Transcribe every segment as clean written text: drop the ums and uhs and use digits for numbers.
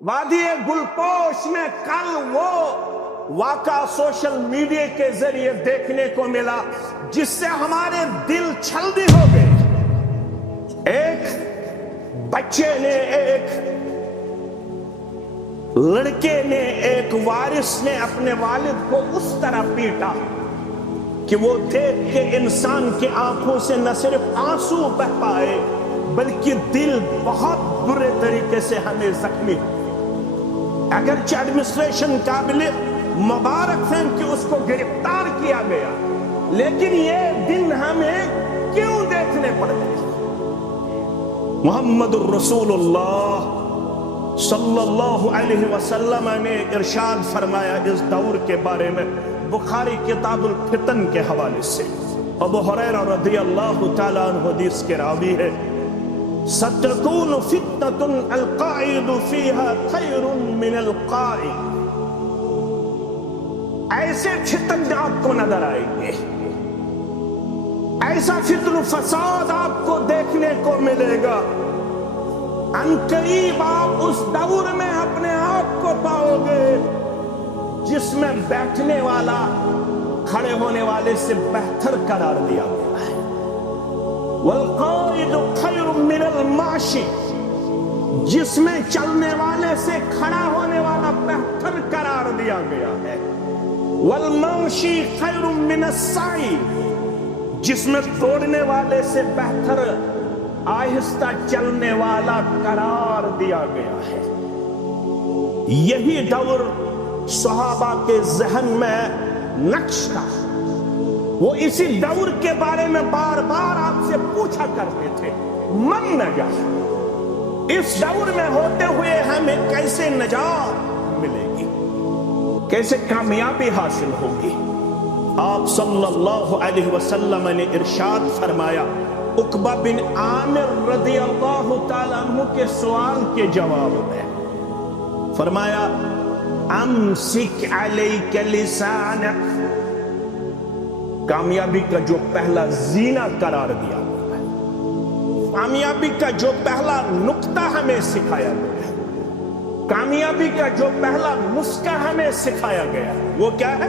وادی گلپوش میں کل وہ واقعہ سوشل میڈیا کے ذریعے دیکھنے کو ملا جس سے ہمارے دل چھلنی ہو گئے۔ ایک بچے نے، ایک لڑکے نے، ایک وارث نے اپنے والد کو اس طرح پیٹا کہ وہ دیکھ کے انسان کی آنکھوں سے نہ صرف آنسو بہ پائے بلکہ دل بہت برے طریقے سے ہمیں زخمی۔ اگرچہ ایڈمنسٹریشن قابل مبارک ہے کہ اس کو گرفتار کیا گیا، لیکن یہ دن ہمیں کیوں دیکھنے پڑتے؟ محمد الرسول اللہ صلی اللہ علیہ وسلم نے ارشاد فرمایا اس دور کے بارے میں، بخاری کتاب الفتن کے حوالے سے، ابو ہریرہ رضی اللہ تعالیٰ عنہ حدیث کے راوی ہے، ستکون فتنۃ القاعد فیہا خیر من القائم۔ ایسے فتن آپ کو نظر آئیں گے، ایسا فتن و فساد آپ کو دیکھنے کو ملے گا، ان قریب آپ اس دور میں اپنے آپ کو پاؤ گے جس میں بیٹھنے والا کھڑے ہونے والے سے بہتر قرار دیا گیا ہے۔ والقائد خیر من الماشی، جس میں چلنے والے سے کھڑا ہونے والا بہتر قرار دیا گیا ہے۔ والماشی خیر من السعی، جس میں دوڑنے والے سے بہتر آہستہ چلنے والا قرار دیا گیا ہے۔ یہی دور صحابہ کے ذہن میں نقش تھا، وہ اسی دور کے بارے میں بار بار آپ سے پوچھا کرتے تھے، من نجات، اس دور میں ہوتے ہوئے ہمیں کیسے نجات ملے گی، کیسے کامیابی حاصل ہوگی؟ آپ صلی اللہ علیہ وسلم نے ارشاد فرمایا، عقبہ بن عامر رضی اللہ تعالیٰ عنہ کے سوال کے جواب میں فرمایا، امسک علیک لسانک، کامیابی کا جو پہلا زینہ قرار دیا گیا ہے، کامیابی کا جو پہلا نقطہ ہمیں سکھایا گیا ہے، کامیابی کا جو پہلا نسخہ ہمیں سکھایا گیا ہے، وہ کیا ہے؟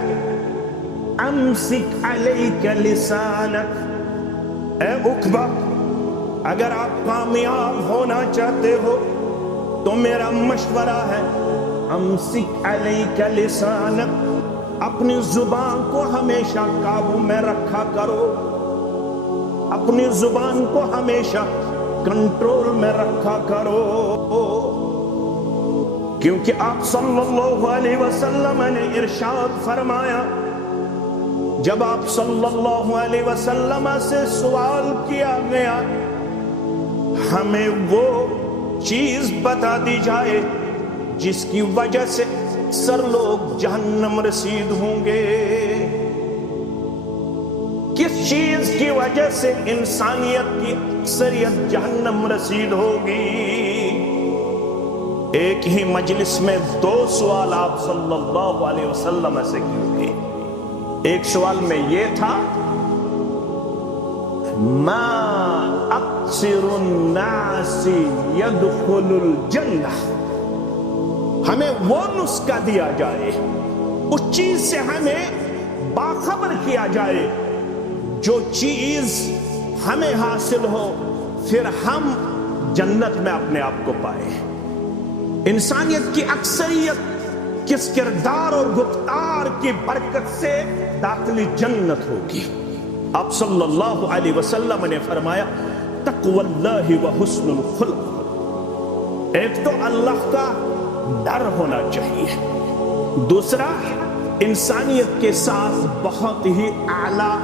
امسک علیک لسانک۔ اے عقبہ، اگر آپ کامیاب ہونا چاہتے ہو تو میرا مشورہ ہے، امسک علیک لسانک، اپنی زبان کو ہمیشہ قابو میں رکھا کرو، اپنی زبان کو ہمیشہ کنٹرول میں رکھا کرو، کیونکہ آپ صلی اللہ علیہ وسلم نے ارشاد فرمایا، جب آپ صلی اللہ علیہ وسلم سے سوال کیا گیا ہمیں وہ چیز بتا دی جائے جس کی وجہ سے اکثر لوگ جہنم رسید ہوں گے، کس چیز کی وجہ سے انسانیت کی اکثریت جہنم رسید ہوگی؟ ایک ہی مجلس میں دو سوال آپ صلی اللہ علیہ وسلم سے کیے گئے۔ ایک سوال میں یہ تھا، ما اکثر الناس يدخل الجنہ، ہمیں وہ نسخہ دیا جائے، اس چیز سے ہمیں باخبر کیا جائے، جو چیز ہمیں حاصل ہو پھر ہم جنت میں اپنے آپ کو پائے۔ انسانیت کی اکثریت کس کردار اور گفتار کی برکت سے داخلی جنت ہوگی؟ آپ صلی اللہ علیہ وسلم نے فرمایا، تقوی اللہ و حسن الخلق، ایک تو اللہ کا ڈر ہونا چاہیے، دوسرا انسانیت کے ساتھ بہت ہی اعلیٰ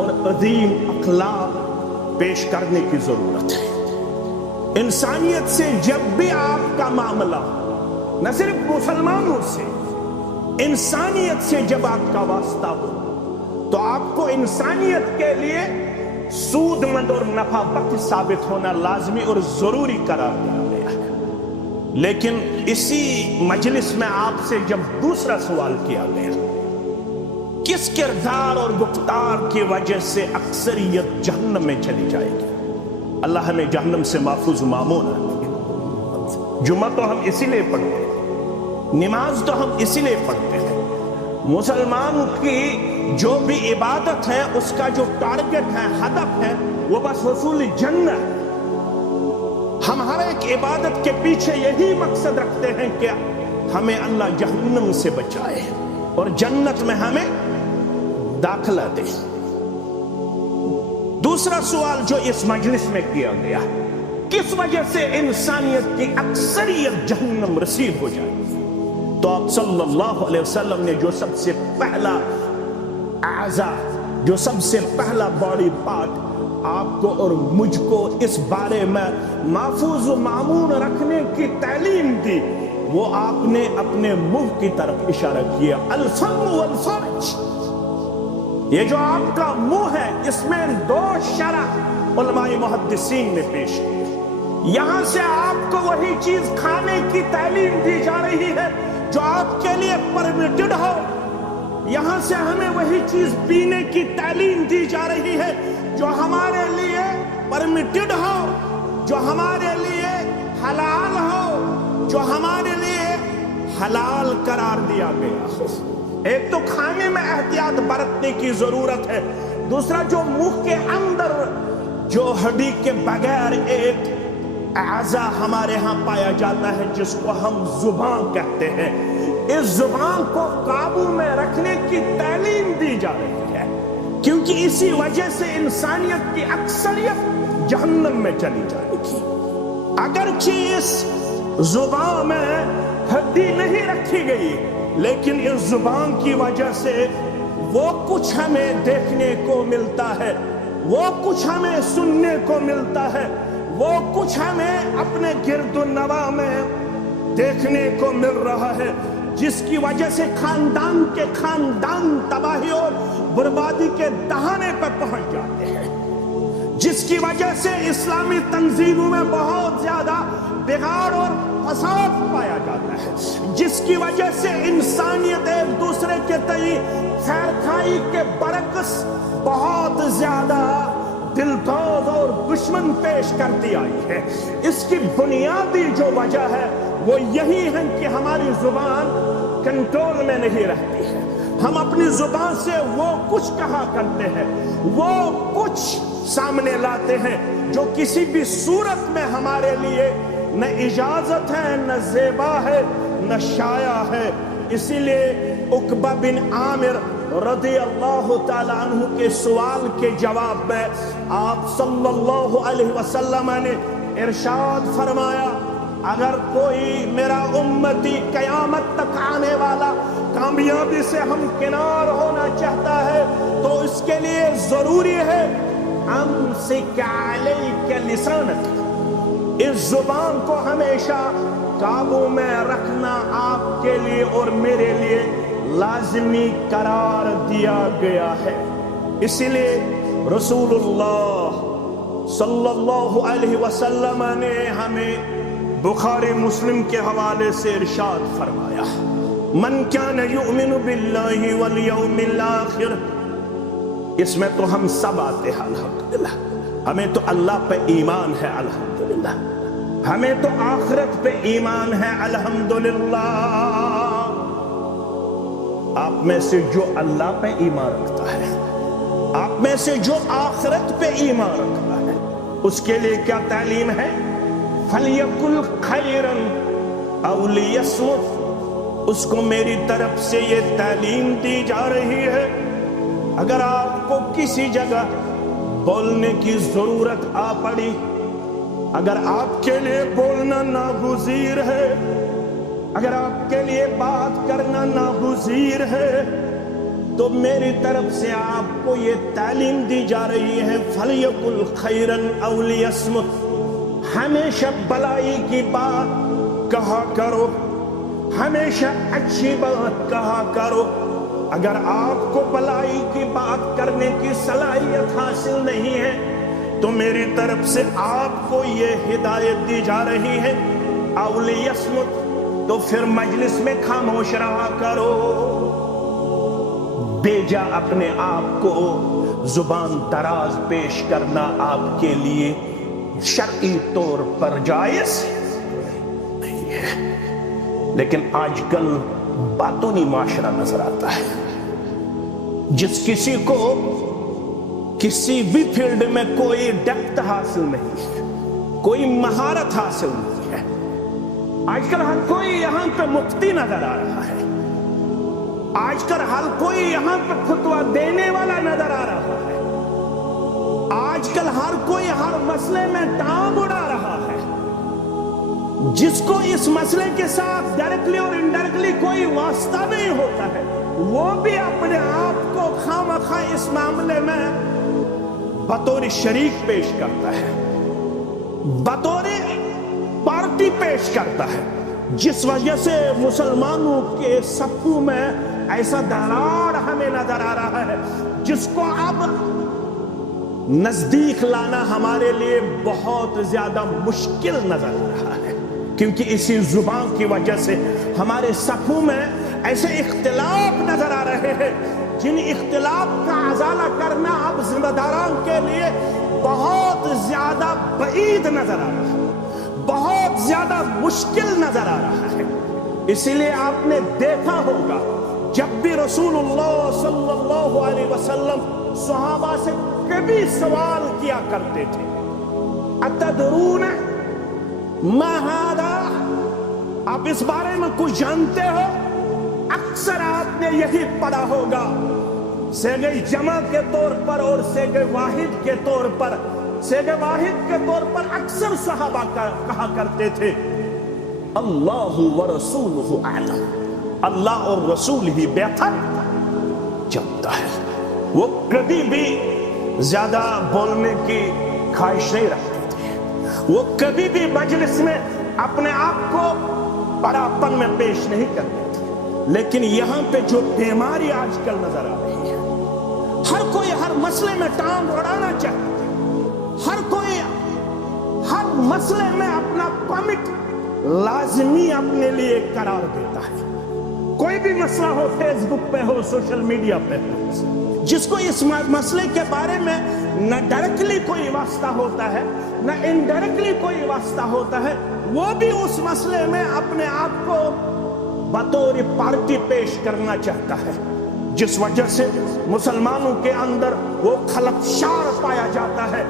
اور عظیم اخلاق پیش کرنے کی ضرورت ہے۔ انسانیت سے جب بھی آپ کا معاملہ، نہ صرف مسلمانوں سے، انسانیت سے جب آپ کا واسطہ ہو تو آپ کو انسانیت کے لیے سود مند اور نفع بخش ثابت ہونا لازمی اور ضروری قرار دیا گیا ہے۔ لیکن اسی مجلس میں آپ سے جب دوسرا سوال کیا گیا، کس کردار اور گفتار کی وجہ سے اکثریت جہنم میں چلی جائے گی؟ اللہ ہمیں جہنم سے محفوظ و مامون رکھے۔ جمعہ تو ہم اسی لیے پڑھتے ہیں، نماز تو ہم اسی لیے پڑھتے ہیں۔ مسلمان کی جو بھی عبادت ہے اس کا جو ٹارگٹ ہے، ہدف ہے، وہ بس حصول جنت۔ ہم ہر ایک عبادت کے پیچھے یہی مقصد رکھتے ہیں کہ ہمیں اللہ جہنم سے بچائے اور جنت میں ہمیں داخلہ دے۔ دوسرا سوال جو اس مجلس میں کیا گیا، کس وجہ سے انسانیت کی اکثریت جہنم رسید ہو جائے؟ تو آپ صلی اللہ علیہ وسلم نے جو سب سے پہلا اعضاء، جو سب سے پہلا باڈی پارٹ آپ کو اور مجھ کو اس بارے میں محفوظ و معمون رکھنے کی تعلیم دی، وہ آپ نے اپنے منہ کی طرف اشارہ کیا، الفم والفرج۔ یہ جو آپ کا منہ ہے، اس میں 2 شرح علماء محدثین نے پیش کی۔ یہاں سے آپ کو وہی چیز کھانے کی تعلیم دی جا رہی ہے جو آپ کے لیے پرمیٹڈ ہو، یہاں سے ہمیں وہی چیز پینے کی تعلیم دی جا رہی ہے جو ہمارے لیے پرمیٹڈ ہو، جو ہمارے لیے حلال ہو، جو ہمارے لیے حلال قرار دیا گیا ہو۔ ایک تو کھانے میں احتیاط برتنے کی ضرورت ہے، دوسرا جو منہ کے اندر جو ہڈی کے بغیر ایک اعضاء ہمارے ہاں پایا جاتا ہے جس کو ہم زبان کہتے ہیں، اس زبان کو قابو میں رکھنے کی تعلیم دی جا رہی ہے، کیونکہ اسی وجہ سے انسانیت کی اکثریت جہنم میں چلی جائے گی۔ اگرچہ اس زبان میں ہڈی نہیں رکھی گئی، لیکن اس زبان کی وجہ سے وہ کچھ ہمیں دیکھنے کو ملتا ہے، وہ کچھ ہمیں سننے کو ملتا ہے، وہ کچھ ہمیں اپنے گرد و نواح میں دیکھنے کو مل رہا ہے، جس کی وجہ سے خاندان کے خاندان تباہی اور بربادی کے دہانے پر پہنچ جاتے ہیں، جس کی وجہ سے اسلامی تنظیموں میں بہت زیادہ بگاڑ اور فساد پایا جاتا ہے، جس کی وجہ سے انسانیت ایک دوسرے کے تئیں خیر خواہی کے برعکس بہت زیادہ دلدوز اور دشمن پیش کرتی آئی ہے۔ اس کی بنیادی جو وجہ ہے وہ یہی ہے کہ ہماری زبان کنٹرول میں نہیں رہتی ہے۔ ہم اپنی زبان سے وہ کچھ کہا کرتے ہیں، وہ کچھ سامنے لاتے ہیں جو کسی بھی صورت میں ہمارے لیے نہ اجازت ہے، نہ زیبا ہے، نہ شایع ہے۔ اسی لیے عقبہ بن عامر رضی اللہ تعالیٰ عنہ کے سوال کے جواب میں آپ صلی اللہ علیہ وسلم نے ارشاد فرمایا، اگر کوئی میرا امتی قیامت تک آنے والا کامیابی سے ہمکنار ہونا چاہتا ہے تو اس کے لیے ضروری ہے امسک علیک لسانک، اس زبان کو ہمیشہ قابو میں رکھنا آپ کے لیے اور میرے لیے لازمی قرار دیا گیا ہے۔ اسی لیے رسول اللہ صلی اللہ علیہ وسلم نے ہمیں بخاری مسلم کے حوالے سے ارشاد فرمایا، من کان یؤمن باللہ والیوم الآخر، اس میں تو ہم سب آتے ہیں الحمدللہ، ہمیں تو اللہ پہ ایمان ہے الحمدللہ، ہمیں تو آخرت پہ ایمان ہے الحمدللہ۔ آپ میں سے جو اللہ پہ ایمان رکھتا ہے، آپ میں سے جو آخرت پہ ایمان رکھتا ہے، اس کے لیے کیا تعلیم ہے؟ فَلْيَقُلْ خَيْرًا أَوْ لِيَصْمُتْ، اس کو میری طرف سے یہ تعلیم دی جا رہی ہے، اگر آپ کو کسی جگہ بولنے کی ضرورت آ پڑی، اگر آپ کے لیے بولنا ناگزیر ہے، اگر آپ کے لیے بات کرنا ناگزیر ہے، تو میری طرف سے آپ کو یہ تعلیم دی جا رہی ہے، فَلْيَقُلْ خَيْرًا أَوْ لِيَصْمُتْ، ہمیشہ بلائی کی بات کہا کرو، ہمیشہ اچھی بات کہا کرو۔ اگر آپ کو بلائی کی بات کرنے کی صلاحیت حاصل نہیں ہے تو میری طرف سے آپ کو یہ ہدایت دی جا رہی ہے، أَوْ لِيَصْمُتْ، تو پھر مجلس میں خاموش رہا کرو، بیجا اپنے آپ کو زبان دراز پیش کرنا آپ کے لیے شرعی طور پر جائز نہیں۔ لیکن آج کل باطنی معاشرہ نظر آتا ہے. جس کسی کو کسی بھی فیلڈ میں کوئی ڈیپتھ حاصل نہیں ہے، کوئی مہارت حاصل نہیں ہے. آج کل ہر کوئی یہاں پہ مفتی نظر آ رہا ہے، آج کل ہر کوئی یہاں پہ فتویٰ دینے والا نظر آ رہا ہے، آج کل ہر کوئی ہر مسئلے میں ٹانگ اڑا رہا ہے. جس کو اس مسئلے کے ساتھ ڈائریکٹلی اور انڈائریکٹلی کوئی واسطہ نہیں ہوتا ہے، وہ بھی اپنے آپ کو خامخواہ اس معاملے میں بطور شریک پیش کرتا ہے، بطور پارٹی پیش کرتا ہے، جس وجہ سے مسلمانوں کے صفوں میں ایسا دراڑ ہمیں نظر آ رہا ہے جس کو اب نزدیک لانا ہمارے لیے بہت زیادہ مشکل نظر آ رہا ہے. کیونکہ اسی زبان کی وجہ سے ہمارے صفوں میں ایسے اختلاف نظر آ رہے ہیں جن اختلاف کا ازالہ کرنا اب ذمہ داران کے لیے بہت زیادہ بعید نظر آ رہا ہے، بہت زیادہ مشکل نظر آ رہا ہے. اسی لیے آپ نے دیکھا ہوگا جب بھی رسول اللہ صلی اللہ علیہ وسلم صحابہ سے کبھی سوال کیا کرتے تھے، اتدرون ما ھذا، آپ اس بارے میں کچھ جانتے ہو؟ اکثر آپ نے یہی پڑھا ہوگا صیغہ جمع کے طور پر اور صیغہ واحد کے طور پر. صیغہ واحد کے طور پر اکثر صحابہ کہا کرتے تھے اللہ ورسولہ اعلم، اللہ اور رسول ہی بہتر جانتا ہے. وہ کبھی بھی زیادہ بولنے کی خواہش نہیں رکھتے تھے، وہ کبھی بھی مجلس میں اپنے آپ کو بڑاپن میں پیش نہیں کرتے تھے. لیکن یہاں پہ جو بیماری آج کل نظر آ رہی ہے، ہر کوئی ہر مسئلے میں ٹانگ اڑانا چاہتا ہے، ہر کوئی ہر مسئلے میں اپنا پرمٹ لازمی اپنے لیے قرار دیتا ہے. کوئی بھی مسئلہ ہو، فیس بک پہ ہو، سوشل میڈیا پہ ہو، جس کو اس مسئلے کے بارے میں نہ ڈائریکٹلی کوئی واسطہ ہوتا ہے نہ انڈائریکٹلی کوئی واسطہ ہوتا ہے، وہ بھی اس مسئلے میں اپنے آپ کو بطور پارٹی پیش کرنا چاہتا ہے. جس وجہ سے مسلمانوں کے اندر وہ خلفشار پایا جاتا ہے،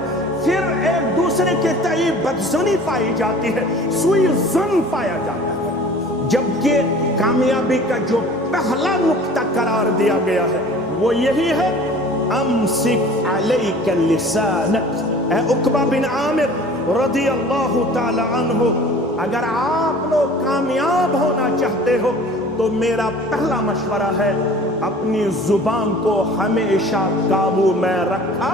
پھر ایک دوسرے کے تئیں بدظنی پائی جاتی ہے، سوء ظن پایا جاتا ہے. جبکہ کامیابی کا جو پہلا نقطہ قرار دیا گیا ہے وہ یہی ہے امسک علیک لسانک. اے عقبہ بن عامر رضی اللہ تعالی عنہ، اگر آپ لوگ کامیاب ہونا چاہتے ہو تو میرا پہلا مشورہ ہے اپنی زبان کو ہمیشہ قابو میں رکھا